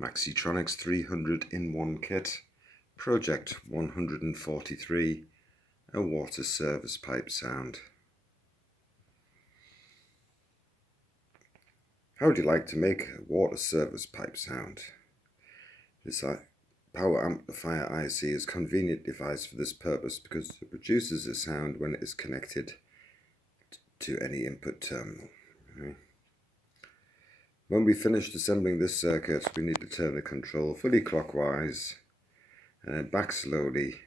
Maxitronics 300 in 1 kit, Project 143, a water service pipe sound. How would you like to make a water service pipe sound? This power amplifier IC is a convenient device for this purpose because it produces a sound when it is connected to any input terminal. When we finished assembling this circuit, we need to turn the control fully clockwise and then back slowly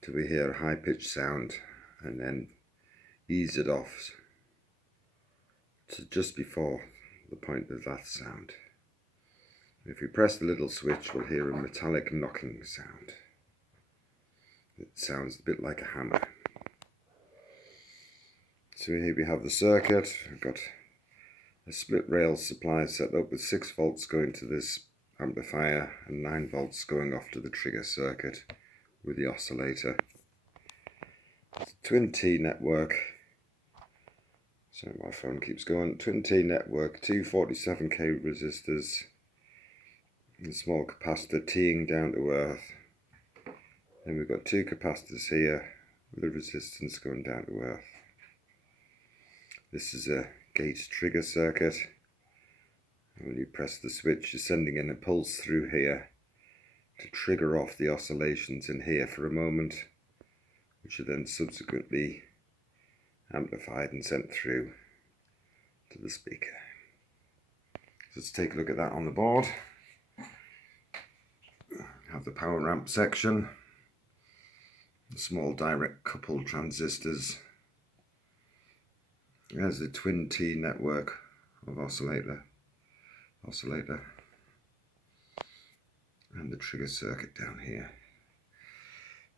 till we hear a high-pitched sound, and then ease it off to just before the point of that sound. If we press the little switch, we'll hear a metallic knocking sound. It sounds a bit like a hammer. So here we have the circuit. We've got a split rail supply set up with 6 volts going to this amplifier and 9 volts going off to the trigger circuit with the oscillator. It's a twin T network. Sorry, my phone keeps going. Twin T network, 2 47k resistors, a small capacitor teeing down to earth. Then we've got 2 capacitors here with the resistance going down to earth. This is a gate trigger circuit. When you press the switch, you're sending in a pulse through here to trigger off the oscillations in here for a moment, which are then subsequently amplified and sent through to the speaker. So let's take a look at that on the board. Have the power ramp section, the small direct coupled transistors. There's the twin T network of oscillator, and the trigger circuit down here.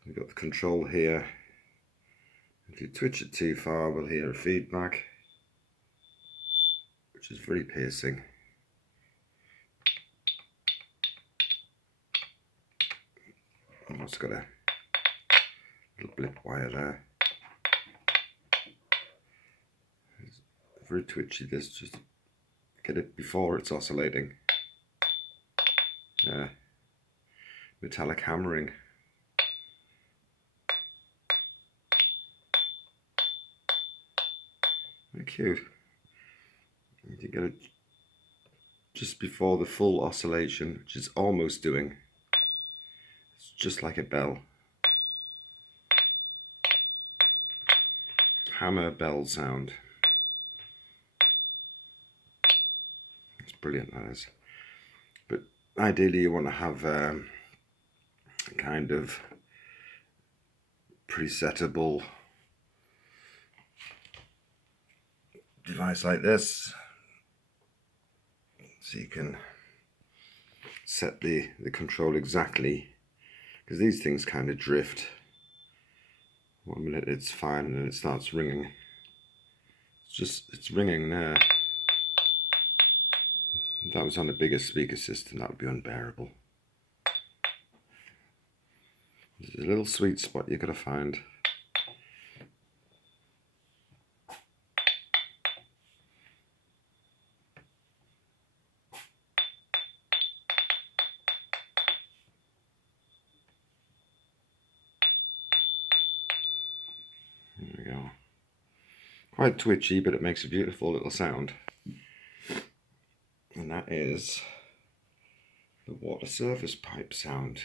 We've got the control here. If you twitch it too far, we'll hear a feedback, which is very piercing. Almost got a little blip wire there. It's very twitchy, this, just get it before it's oscillating. Metallic hammering. Very cute. You get it just before the full oscillation, which is almost doing. It's just like a bell. Hammer bell sound. It's brilliant, that is. But ideally you want to have a kind of presettable device like this, so you can set the control exactly, because these things kind of drift. 1 minute it's fine and then it starts ringing. It's ringing there. If that was on a bigger speaker system, that would be unbearable. There's a little sweet spot you've got to find. There we go. Quite twitchy, but it makes a beautiful little sound. And that is the water service pipe sound.